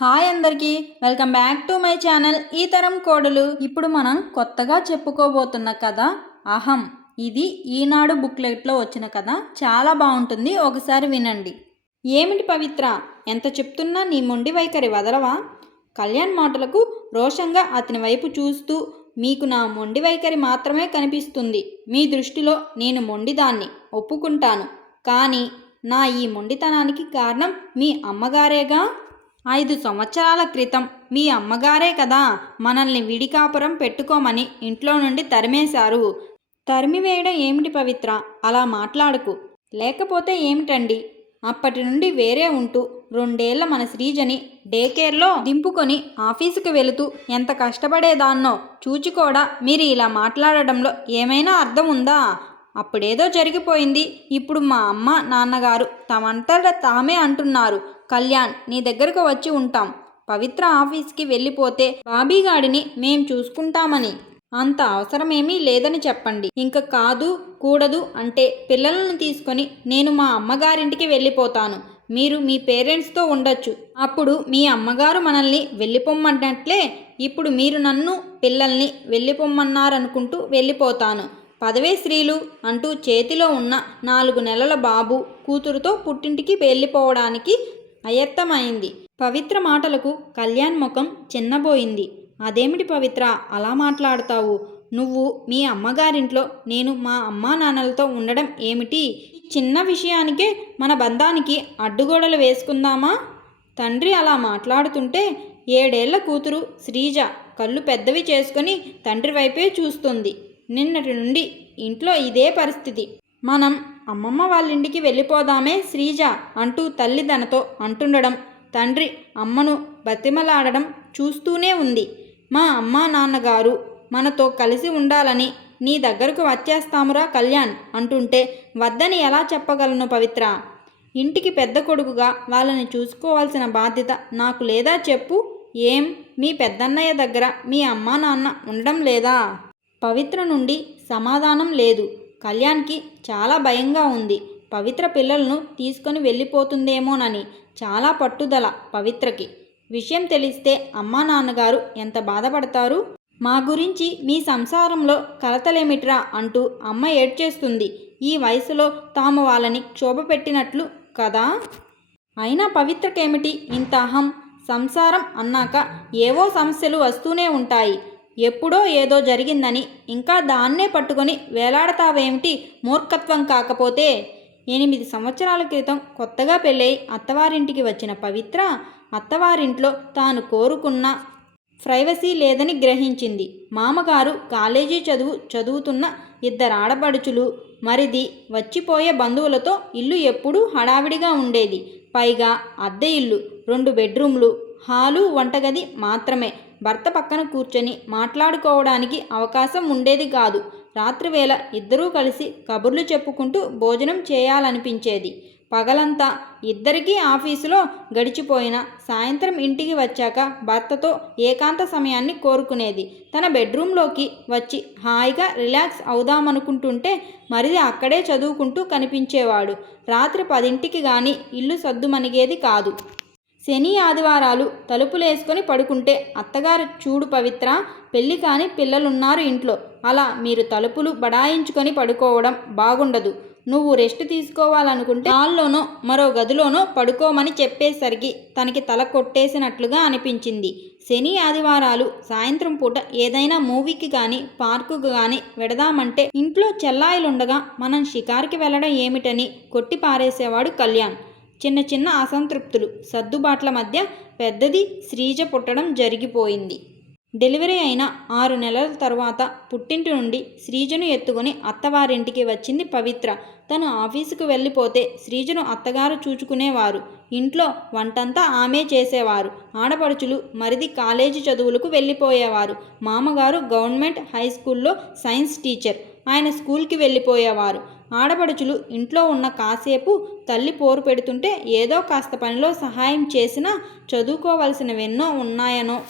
Hi అందరికీ welcome back to my channel ఈ తరం కోడలు. ఇప్పుడు మనం కొత్తగా చెప్పుకోబోతున్న కథ అహం. ఇది ఈనాడు బుక్లెట్లో వచ్చిన కథ. చాలా బాగుంటుంది ఒకసారి వినండి. ఏమిటి పవిత్ర? ఎంత చెప్తున్నా నీ మొండి వైఖరి వదలవా? కళ్యాణ్ మాటలకు రోషంగా అతని వైపు చూస్తూ మీకు నా మొండి వైఖరి మాత్రమే కనిపిస్తుంది. మీ దృష్టిలో నేను మొండిదాన్ని ఒప్పుకుంటాను. కానీ నా ఈ మొండితనానికి కారణం మీ అమ్మగారేగా? ఐదు సంవత్సరాల క్రితం మీ అమ్మగారే కదా మనల్ని విడికాపురం పెట్టుకోమని ఇంట్లో నుండి తరిమేశారు. తరిమివేయడం ఏమిటి పవిత్ర? అలా మాట్లాడకు. లేకపోతే ఏమిటండి? అప్పటి నుండి వేరే ఉంటూ రెండేళ్ళ మన శ్రీజని డే కేర్లో దింపుకొని ఆఫీసుకు వెళుతూ ఎంత కష్టపడేదాన్నో చూచి కూడా మీరు ఇలా మాట్లాడడంలో ఏమైనా అర్థం ఉందా? అప్పుడేదో జరిగిపోయింది. ఇప్పుడు మా అమ్మ నాన్నగారు తమంతట తామే అంటున్నారు. కళ్యాణ్ నీ దగ్గరకు వచ్చి ఉంటాం. పవిత్ర ఆఫీస్కి వెళ్ళిపోతే బాబీగాడిని మేం చూసుకుంటామని. అంత అవసరమేమీ లేదని చెప్పండి. ఇంకా కాదు కూడదు అంటే పిల్లలను తీసుకొని నేను మా అమ్మగారింటికి వెళ్ళిపోతాను. మీరు మీ పేరెంట్స్తో ఉండొచ్చు. అప్పుడు మీ అమ్మగారు మనల్ని వెళ్ళిపోమ్మన్నట్లే ఇప్పుడు మీరు నన్ను పిల్లల్ని వెళ్ళిపోమ్మన్నారనుకుంటూ వెళ్ళిపోతాను. పదవే స్త్రీలు అంటూ చేతిలో ఉన్న నాలుగు నెలల బాబు కూతురుతో పుట్టింటికి వెళ్ళిపోవడానికి అయత్తమైంది. పవిత్ర మాటలకు కళ్యాణ్ ముఖం చిన్నబోయింది. అదేమిటి పవిత్ర? అలా మాట్లాడతావు? నువ్వు మీ అమ్మగారింట్లో నేను మా అమ్మా నాన్నలతో ఉండడం ఏమిటి? చిన్న విషయానికే మన బంధానికి అడ్డుగోడలు వేసుకుందామా? తండ్రి అలా మాట్లాడుతుంటే ఏడేళ్ళ కూతురు శ్రీజ కళ్ళు పెద్దవి చేసుకొని తండ్రి వైపే చూస్తుంది. నిన్నటి నుండి ఇంట్లో ఇదే పరిస్థితి. మనం అమ్మమ్మ వాళ్ళింటికి వెళ్ళిపోదామే శ్రీజ అంటూ తల్లి తనతో అంటుండడం తండ్రి అమ్మను బతిమలాడడం చూస్తూనే ఉంది. మా అమ్మా నాన్నగారు మనతో కలిసి ఉండాలని నీ దగ్గరకు వచ్చేస్తామురా కళ్యాణ్ అంటుంటే వద్దని ఎలా చెప్పగలను పవిత్ర? ఇంటికి పెద్ద కొడుకుగా వాళ్ళని చూసుకోవాల్సిన బాధ్యత నాకు లేదా చెప్పు? ఏం? మీ పెద్దన్నయ్య దగ్గర మీ అమ్మా నాన్న ఉండడం లేదా? పవిత్ర నుండి సమాధానం లేదు. కళ్యాణ్కి చాలా భయంగా ఉంది. పవిత్ర పిల్లలను తీసుకొని వెళ్ళిపోతుందేమోనని చాలా పట్టుదల పవిత్రకి. విషయం తెలిస్తే అమ్మా నాన్నగారు ఎంత బాధపడతారు? మా గురించి మీ సంసారంలో కలతలేమిట్రా అంటూ అమ్మ ఏడ్చేస్తుంది. ఈ వయసులో తాము వాళ్ళని క్షోభపెట్టినట్లు కదా? అయినా పవిత్రకేమిటి ఇంత అహం? సంసారం అన్నాక ఏవో సమస్యలు వస్తూనే ఉంటాయి. ఎప్పుడో ఏదో జరిగిందని ఇంకా దాన్నే పట్టుకొని వేలాడతావేమిటి? మూర్ఖత్వం కాకపోతే ఎనిమిది సంవత్సరాల క్రితం కొత్తగా పెళ్ళై అత్తవారింటికి వచ్చిన పవిత్ర అత్తవారింట్లో తాను కోరుకున్న ప్రైవసీ లేదని గ్రహించింది. మామగారు కాలేజీ చదువు చదువుతున్న ఇద్దరు ఆడపడుచులు మరిది వచ్చిపోయే బంధువులతో ఇల్లు ఎప్పుడూ హడావిడిగా ఉండేది. పైగా అద్దె ఇల్లు రెండు బెడ్రూమ్లు హాలు వంటగది మాత్రమే. భర్త పక్కన కూర్చొని మాట్లాడుకోవడానికి అవకాశం ఉండేది కాదు. రాత్రివేళ ఇద్దరూ కలిసి కబుర్లు చెప్పుకుంటూ భోజనం చేయాలనిపించేది. పగలంతా ఇద్దరికీ ఆఫీసులో గడిచిపోయిన సాయంత్రం ఇంటికి వచ్చాక భర్తతో ఏకాంత సమయాన్ని కోరుకునేది. తన బెడ్రూమ్లోకి వచ్చి హాయిగా రిలాక్స్ అవుదామనుకుంటుంటే మరిది అక్కడే చదువుకుంటూ కనిపించేవాడు. రాత్రి పదింటికి గాని ఇల్లు సద్దుమణిగేది కాదు. శని ఆదివారాలు తలుపులేసుకొని పడుకుంటే అత్తగారు చూడు పవిత్ర పెళ్ళి కాని పిల్లలున్నారు ఇంట్లో. అలా మీరు తలుపులు బడాయించుకొని పడుకోవడం బాగుండదు. నువ్వు రెస్ట్ తీసుకోవాలనుకుంటే హాల్లోనో మరో గదిలోనో పడుకోమని చెప్పేసరికి తనకి తల కొట్టేసినట్లుగా అనిపించింది. శని ఆదివారాలు సాయంత్రం పూట ఏదైనా మూవీకి కానీ పార్కుకు కానీ వెడదామంటే ఇంట్లో చెల్లాయిలుండగా మనం షికార్కి వెళ్ళడం ఏమిటని కొట్టి పారేసేవాడు కళ్యాణ్. చిన్న చిన్న అసంతృప్తులు. సర్దుబాట్ల మధ్య పెద్దది శ్రీజ పుట్టడం జరిగిపోయింది. డెలివరీ అయిన ఆరు నెలల తర్వాత పుట్టింటి నుండి శ్రీజను ఎత్తుకొని అత్తవారింటికి వచ్చింది పవిత్ర. తను ఆఫీసుకు వెళ్ళిపోతే శ్రీజను అత్తగారు చూచుకునేవారు. ఇంట్లో వంటంతా ఆమె చేసేవారు. ఆడపడుచులు మరిది కాలేజీ చదువులకు వెళ్ళిపోయేవారు. మామగారు గవర్నమెంట్ హై స్కూల్లో సైన్స్ టీచర్. ఆయన స్కూల్కి వెళ్ళిపోయేవారు. ఆడపడుచులు ఇంట్లో ఉన్న కాసేపు తల్లి పోరు పెడుతుంటే ఏదో కాస్త పనిలో సహాయం చేసినా చదువుకోవలసినవెన్నో ఉన్నాయనో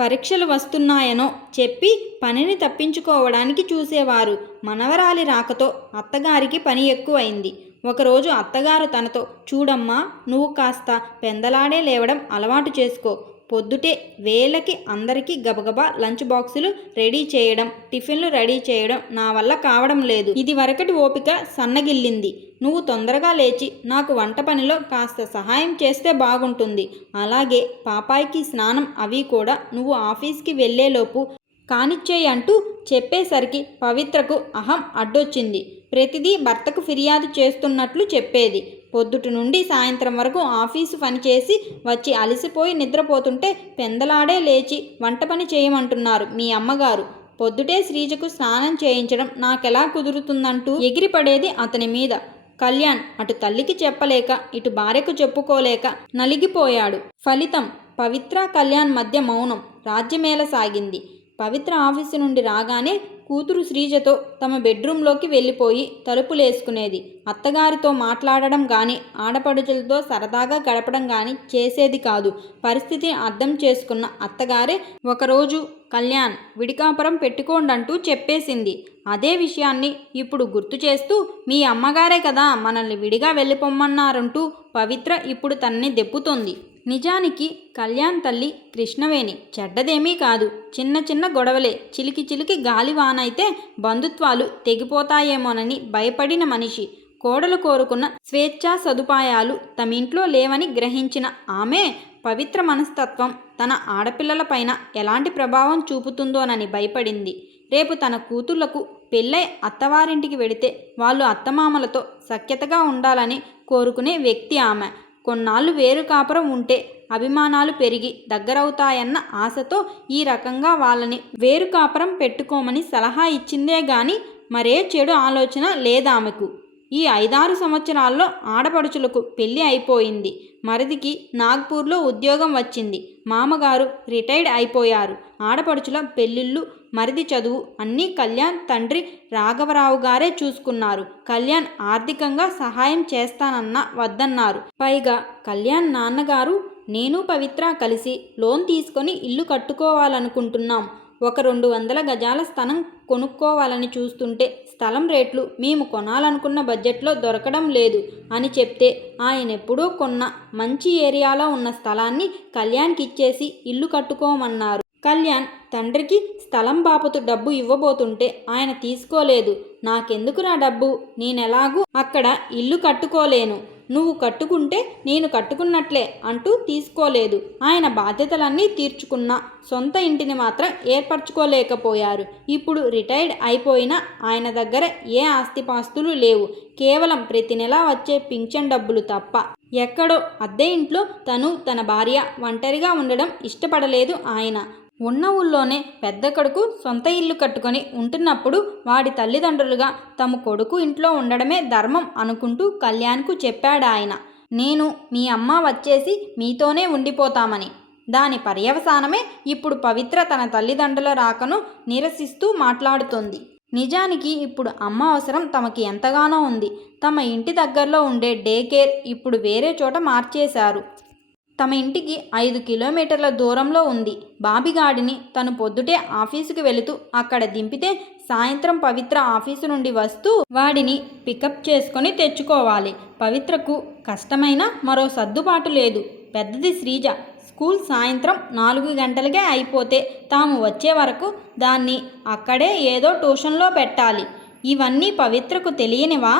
పరీక్షలు వస్తున్నాయనో చెప్పి పనిని తప్పించుకోవడానికి చూసేవారు. మనవరాలి రాకతో అత్తగారికి పని ఎక్కువైంది. ఒకరోజు అత్తగారు తనతో చూడమ్మా నువ్వు కాస్త పెందలాడే లేవడం అలవాటు చేసుకో. పొద్దుటే వేలకి అందరికీ గబగబా లంచ్ బాక్సులు రెడీ చేయడం టిఫిన్లు రెడీ చేయడం నా వల్ల కావడం లేదు. ఇది వరకటి ఓపిక సన్నగిల్లింది. నువ్వు తొందరగా లేచి నాకు వంట పనిలో కాస్త సహాయం చేస్తే బాగుంటుంది. అలాగే పాపాయికి స్నానం అవి కూడా నువ్వు ఆఫీస్కి వెళ్ళేలోపు కానిచ్చేయి అంటూ చెప్పేసరికి పవిత్రకు అహం అడ్డొచ్చింది. ప్రతిదీ భర్తకు ఫిర్యాదు చేస్తున్నట్లు చెప్పేది. పొద్దుటి నుండి సాయంత్రం వరకు ఆఫీసు పని చేసి వచ్చి అలసిపోయి నిద్రపోతుంటే పెందలాడే లేచి వంట పని చేయమంటున్నారు మీ అమ్మగారు. పొద్దుటే శ్రీజకు స్నానం చేయించడం నాకెలా కుదురుతుందంటూ ఎగిరిపడేది అతని మీద. కళ్యాణ్ అటు తల్లికి చెప్పలేక ఇటు భార్యకు చెప్పుకోలేక నలిగిపోయాడు. ఫలితం పవిత్ర కళ్యాణ్ మధ్య మౌనం రాజ్యమేల సాగింది. పవిత్ర ఆఫీసు నుండి రాగానే కూతురు శ్రీజతో తమ బెడ్రూంలోకి వెళ్ళిపోయి తలుపులేసుకునేది. అత్తగారితో మాట్లాడడం కానీ ఆడపడుచులతో సరదాగా గడపడం కానీ చేసేది కాదు. పరిస్థితిని అర్థం చేసుకున్న అత్తగారే ఒకరోజు కళ్యాణ్ విడికాపురం పెట్టుకోండంటూ చెప్పేసింది. అదే విషయాన్ని ఇప్పుడు గుర్తు చేస్తూ మీ అమ్మగారే కదా మనల్ని విడిగా వెళ్ళిపోమ్మన్నారంటూ పవిత్ర ఇప్పుడు తనని దెప్పుతోంది నిజానికి కళ్యాణ్ తల్లి కృష్ణవేణి చెడ్డదేమీ కాదు. చిన్న చిన్న గొడవలే. చిలికి చిలికి గాలివానైతే బంధుత్వాలు తెగిపోతాయేమోనని భయపడిన మనిషి. కోడలు కోరుకున్న స్వేచ్ఛా సదుపాయాలు తమింట్లో లేవని గ్రహించిన ఆమె పవిత్ర మనస్తత్వం తన ఆడపిల్లలపైన ఎలాంటి ప్రభావం చూపుతుందోనని భయపడింది. రేపు తన కూతుళ్ళకు పెళ్ళై అత్తవారింటికి వెడితే వాళ్ళు అత్తమామలతో సఖ్యతగా ఉండాలని కోరుకునే వ్యక్తి ఆమె. కొన్నాళ్ళు వేరు కాపురం ఉంటే అభిమానాలు పెరిగి దగ్గరవుతాయన్న ఆశతో ఈ రకంగా వాళ్ళని వేరు కాపురం పెట్టుకోమని సలహా ఇచ్చిందే గాని మరే చెడు ఆలోచన లేదామెకు. ఈ ఐదారు సంవత్సరాల్లో ఆడపడుచులకు పెళ్ళి అయిపోయింది. మరిదికి నాగ్పూర్లో ఉద్యోగం వచ్చింది. మామగారు రిటైర్డ్ అయిపోయారు. ఆడపడుచుల పెళ్ళిళ్ళు మరిది చదువు అన్నీ కళ్యాణ్ తండ్రి రాఘవరావు గారే చూసుకున్నారు. కళ్యాణ్ ఆర్థికంగా సహాయం చేస్తానన్నా వద్దన్నారు. పైగా కళ్యాణ్ నాన్నగారు నేను పవిత్ర కలిసి లోన్ తీసుకొని ఇల్లు కట్టుకోవాలనుకుంటున్నాం. ఒక రెండు వందల గజాల స్థలం కొనుక్కోవాలని చూస్తుంటే స్థలం రేట్లు మేము కొనాలనుకున్న బడ్జెట్లో దొరకడం లేదు అని చెప్తే ఆయన ఎప్పుడో కొన్న మంచి ఏరియాలో ఉన్న స్థలాన్ని కళ్యాణ్కి ఇచ్చేసి ఇల్లు కట్టుకోమన్నారు. కళ్యాణ్ తండ్రికి స్థలం బాపతు డబ్బు ఇవ్వబోతుంటే ఆయన తీసుకోలేదు. నాకెందుకురా డబ్బు? నేనెలాగూ అక్కడ ఇల్లు కట్టుకోలేను. నువ్వు కట్టుకుంటే నేను కట్టుకున్నట్లే అంటూ తీసుకోలేదు. ఆయన బాధ్యతలన్నీ తీర్చుకున్న. సొంత ఇంటిని మాత్రం ఏర్పరచుకోలేకపోయారు. ఇప్పుడు రిటైర్డ్ అయిపోయినా ఆయన దగ్గర ఏ ఆస్తిపాస్తులు లేవు. కేవలం ప్రతి నెలా వచ్చే పింఛన్ డబ్బులు తప్ప. ఎక్కడో అద్దె ఇంట్లో తను తన భార్య ఒంటరిగా ఉండడం ఇష్టపడలేదు ఆయన. ఉన్న ఊళ్ళోనే పెద్ద కొడుకు సొంత ఇల్లు కట్టుకొని ఉంటున్నప్పుడు వాడి తల్లిదండ్రులుగా తమ కొడుకు ఇంట్లో ఉండడమే ధర్మం అనుకుంటూ కళ్యాణ్కు చెప్పాడు ఆయన నేను మీ అమ్మ వచ్చేసి మీతోనే ఉండిపోతామని. దాని పర్యవసానమే ఇప్పుడు పవిత్ర తన తల్లిదండ్రుల రాకను నిరసిస్తూ మాట్లాడుతోంది. నిజానికి ఇప్పుడు అమ్మ అవసరం తమకి ఎంతగానో ఉంది. తమ ఇంటి దగ్గరలో ఉండే డే కేర్ ఇప్పుడు వేరే చోట మార్చేశారు. తమ ఇంటికి ఐదు కిలోమీటర్ల దూరంలో ఉంది. బాబిగాడిని తను పొద్దుటే ఆఫీసుకు వెళుతూ అక్కడ దింపితే సాయంత్రం పవిత్ర ఆఫీసు నుండి వస్తూ వాడిని పికప్ చేసుకొని తెచ్చుకోవాలి. పవిత్రకు కష్టమైన మరో సర్దుబాటు లేదు. పెద్దది శ్రీజ. స్కూల్ సాయంత్రం నాలుగు గంటలకే అయిపోతే తాము వచ్చే వరకు దాన్ని అక్కడే ఏదో ట్యూషన్లో పెట్టాలి. ఇవన్నీ పవిత్రకు తెలియనివా?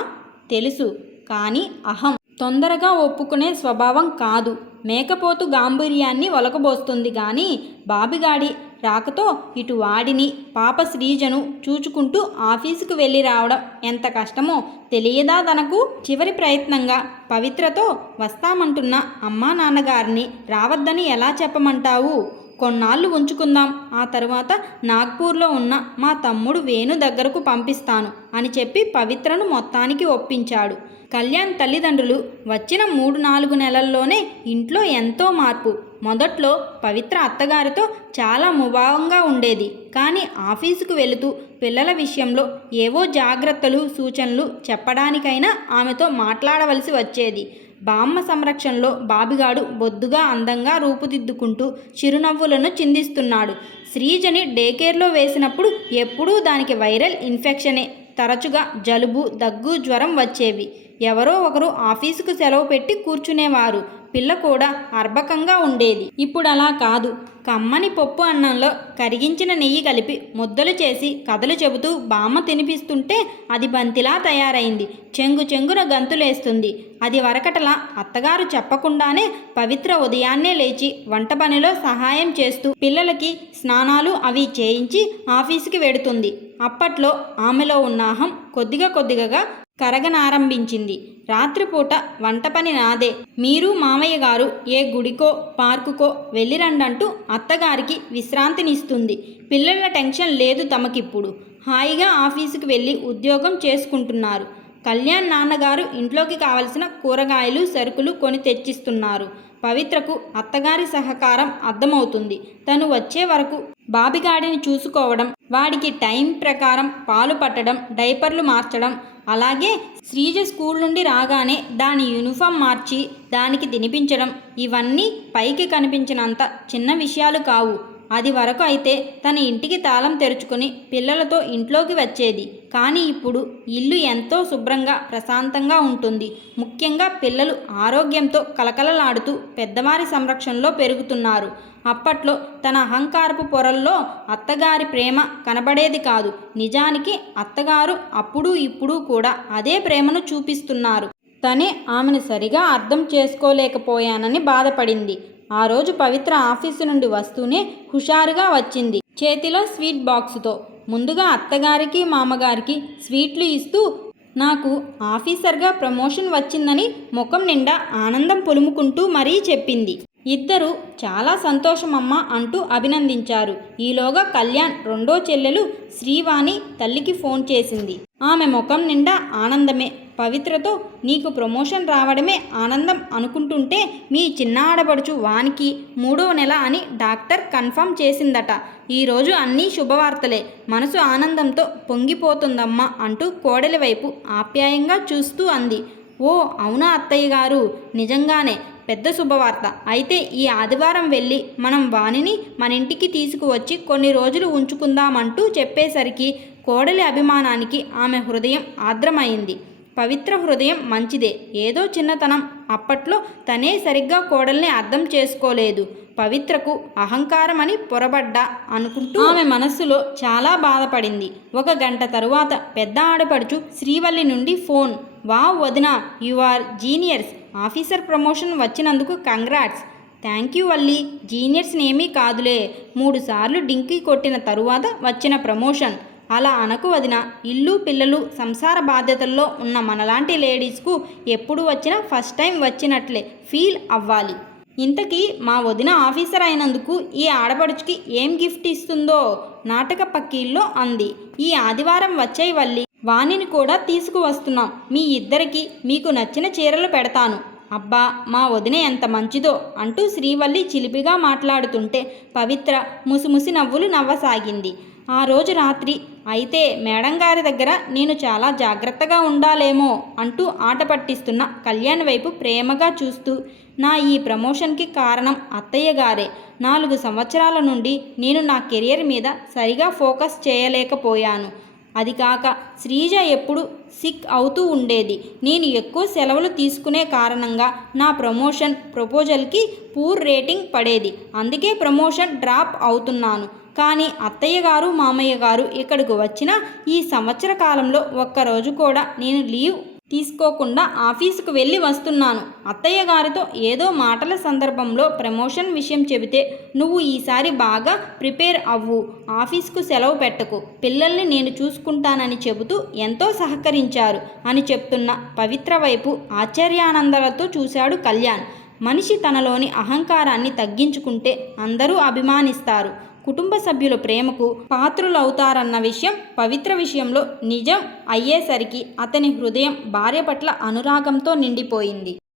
తెలుసు. కానీ అహం. తొందరగా ఒప్పుకునే స్వభావం కాదు. మేకపోతు గాంభీర్యాన్ని ఒలకబోస్తుంది గాని బాబిగాడి రాకతో ఇటు వాడిని పాప శ్రీజను చూచుకుంటూ ఆఫీసుకు వెళ్ళి రావడం ఎంత కష్టమో తెలియదా తనకు? చివరి ప్రయత్నంగా పవిత్రతో వస్తామంటున్న అమ్మా నాన్నగారిని రావద్దని ఎలా చెప్పమంటావు? కొన్నాళ్ళు ఉంచుకుందాం ఆ తర్వాత నాగ్పూర్లో ఉన్న మా తమ్ముడు వేణు దగ్గరకు పంపిస్తాను అని చెప్పి పవిత్రను మొత్తానికి ఒప్పించాడు. కళ్యాణ్ తల్లిదండ్రులు వచ్చిన మూడు నాలుగు నెలల్లోనే ఇంట్లో ఎంతో మార్పు. మొదట్లో పవిత్ర అత్తగారితో చాలా ముభావంగా ఉండేది. కానీ ఆఫీసుకు వెళుతూ పిల్లల విషయంలో ఏవో జాగ్రత్తలు సూచనలు చెప్పడానికైనా ఆమెతో మాట్లాడవలసి వచ్చేది. బామ్మ సంరక్షణలో బాబిగాడు బొద్దుగా అందంగా రూపుదిద్దుకుంటూ చిరునవ్వులను చిందిస్తున్నాడు. శ్రీజని డేకేర్లో వేసినప్పుడు ఎప్పుడూ దానికి వైరల్ ఇన్ఫెక్షనే. తరచుగా జలుబు దగ్గు జ్వరం వచ్చేవి. ఎవరో ఒకరు ఆఫీసుకు సెలవు పెట్టి కూర్చునేవారు. పిల్ల కూడా అర్భకంగా ఉండేది. ఇప్పుడు అలా కాదు. కమ్మని పప్పు అన్నంలో కరిగించిన నెయ్యి కలిపి ముద్దలు చేసి కథలు చెబుతూ బామ్మ తినిపిస్తుంటే అది బంతిలా తయారైంది. చెంగు చెంగున గంతులేస్తుంది. అది వరకటలా అత్తగారు చెప్పకుండానే పవిత్ర ఉదయాన్నే లేచి వంట పనిలో సహాయం చేస్తూ పిల్లలకి స్నానాలు అవి చేయించి ఆఫీసుకి వెడుతుంది. అప్పట్లో ఆమెలో ఉన్న అహం కొద్దిగా కొద్దిగా కరగనారంభించింది. రాత్రిపూట వంట పని నాదే. మీరు మామయ్య గారు ఏ గుడికో పార్కుకో వెళ్ళిరండంటూ అత్తగారికి విశ్రాంతినిస్తుంది. పిల్లల టెన్షన్ లేదు తమకిప్పుడు. హాయిగా ఆఫీసుకు వెళ్ళి ఉద్యోగం చేసుకుంటున్నారు. కళ్యాణ్ నాన్నగారు ఇంట్లోకి కావలసిన కూరగాయలు సరుకులు కొని తెచ్చిస్తున్నారు. పవిత్రకు అత్తగారి సహకారం అర్థమవుతుంది. తను వచ్చే వరకు బాబిగాడిని చూసుకోవడం వాడికి టైం ప్రకారం పాలు పట్టడం డైపర్లు మార్చడం అలాగే శ్రీజ స్కూల్ నుండి రాగానే దాని యూనిఫామ్ మార్చి దానికి తినిపించడం ఇవన్నీ పైకి కనిపించినంత చిన్న విషయాలు కావు. అది వరకు అయితే తన ఇంటికి తాళం తెరుచుకుని పిల్లలతో ఇంట్లోకి వచ్చేది. కానీ ఇప్పుడు ఇల్లు ఎంతో శుభ్రంగా ప్రశాంతంగా ఉంటుంది. ముఖ్యంగా పిల్లలు ఆరోగ్యంతో కలకలలాడుతూ పెద్దవారి సంరక్షణలో పెరుగుతున్నారు. అప్పట్లో తన అహంకారపు పొరల్లో అత్తగారి ప్రేమ కనబడేది కాదు. నిజానికి అత్తగారు అప్పుడు ఇప్పుడు కూడా అదే ప్రేమను చూపిస్తున్నారు. తనే ఆమెను సరిగా అర్థం చేసుకోలేకపోయానని బాధపడింది. ఆ రోజు పవిత్ర ఆఫీసు నుండి వస్తూనే హుషారుగా వచ్చింది. చేతిలో స్వీట్ బాక్సుతో. ముందుగా అత్తగారికి మామగారికి స్వీట్లు ఇస్తూ నాకు ఆఫీసర్గా ప్రమోషన్ వచ్చిందని ముఖం నిండా ఆనందం పులుముకుంటూ మరీ చెప్పింది. ఇద్దరు చాలా సంతోషమమ్మా అంటూ అభినందించారు. ఈలోగా కళ్యాణ్ రెండో చెల్లెలు శ్రీవాణి తల్లికి ఫోన్ చేసింది. ఆమె ముఖం నిండా ఆనందమే. పవిత్రతో నీకు ప్రమోషన్ రావడమే ఆనందం అనుకుంటుంటే మీ చిన్న ఆడపడుచు వానికి మూడో నెల అని డాక్టర్ కన్ఫర్మ్ చేసిందట. ఈరోజు అన్నీ శుభవార్తలే. మనసు ఆనందంతో పొంగిపోతుందమ్మా అంటూ కోడలి వైపు ఆప్యాయంగా చూస్తూ అంది. ఓ అవునా అత్తయ్య గారు? నిజంగానే పెద్ద శుభవార్త. అయితే ఈ ఆదివారం వెళ్ళి మనం వాణిని మన ఇంటికి తీసుకువచ్చి కొన్ని రోజులు ఉంచుకుందామంటూ చెప్పేసరికి కోడలి అభిమానానికి ఆమె హృదయం ఆర్ద్రమైంది పవిత్ర హృదయం మంచిదే. ఏదో చిన్నతనం. అప్పట్లో తనే సరిగ్గా కోడల్ని అర్థం చేసుకోలేదు. పవిత్రకు అహంకారం అని పొరబడ్డా అనుకుంటూ ఆమె మనస్సులో చాలా బాధపడింది. ఒక గంట తరువాత పెద్ద ఆడపడుచు శ్రీవల్లి నుండి ఫోన్. వావ్ వదిన you are geniuses. Officer promotion వచ్చినందుకు congrats. Thank you Valli. Geniuses ఏమీ కాదులే. మూడుసార్లు డింకీ కొట్టిన తరువాత వచ్చిన ప్రమోషన్. అలా అనకు వదిన. ఇల్లు పిల్లలు సంసార బాధ్యతల్లో ఉన్న మనలాంటి లేడీస్కు ఎప్పుడు వచ్చినా ఫస్ట్ టైం వచ్చినట్లే ఫీల్ అవ్వాలి. ఇంతకీ మా వదిన ఆఫీసర్ అయినందుకు ఈ ఆడపడుచుకి ఏం గిఫ్ట్ ఇస్తుందో నాటక పక్కీల్లో అంది. ఈ ఆదివారం వచ్చే వల్లి. వాణిని కూడా తీసుకువస్తున్నాం. మీ ఇద్దరికి మీకు నచ్చిన చీరలు పెడతాను. అబ్బా మా వదిన ఎంత మంచిదో అంటూ శ్రీవల్లి చిలిపిగా మాట్లాడుతుంటే పవిత్ర ముసిముసి నవ్వులు నవ్వసాగింది. ఆ రోజు రాత్రి అయితే మేడం గారి దగ్గర నేను చాలా జాగ్రత్తగా ఉండాలేమో అంటూ ఆట పట్టిస్తున్న కళ్యాణ్ వైపు ప్రేమగా చూస్తూ నా ఈ ప్రమోషన్కి కారణం అత్తయ్య గారే. నాలుగు సంవత్సరాల నుండి నేను నా కెరియర్ మీద సరిగా ఫోకస్ చేయలేకపోయాను. అది కాక శ్రీజ ఎప్పుడు సిక్ అవుతూ ఉండేది. నేను ఎక్కువ సెలవులు తీసుకునే కారణంగా నా ప్రమోషన్ ప్రపోజల్కి పూర్ రేటింగ్ పడేది. అందుకే ప్రమోషన్ డ్రాప్ అవుతున్నాను. కానీ అత్తయ్య గారు మామయ్య గారు ఇక్కడికి వచ్చిన ఈ సంవత్సర కాలంలో ఒక్కరోజు కూడా నేను లీవ్ తీసుకోకుండా ఆఫీసుకు వెళ్ళి వస్తున్నాను. అత్తయ్య గారితో ఏదో మాటల సందర్భంలో ప్రమోషన్ విషయం చెబితే నువ్వు ఈసారి బాగా ప్రిపేర్ అవ్వు. ఆఫీస్కు సెలవు పెట్టకు. పిల్లల్ని నేను చూసుకుంటానని చెబుతూ ఎంతో సహకరించారు అని చెప్తున్న పవిత్ర వైపు ఆశ్చర్యానందాలతో చూశాడు కళ్యాణ్. మనిషి తనలోని అహంకారాన్ని తగ్గించుకుంటే అందరూ అభిమానిస్తారు. కుటుంబ సభ్యుల ప్రేమకు పాత్రులవుతారన్న విషయం పవిత్ర విషయంలో నిజం అయ్యేసరికి అతని హృదయం భార్య పట్ల అనురాగంతో నిండిపోయింది.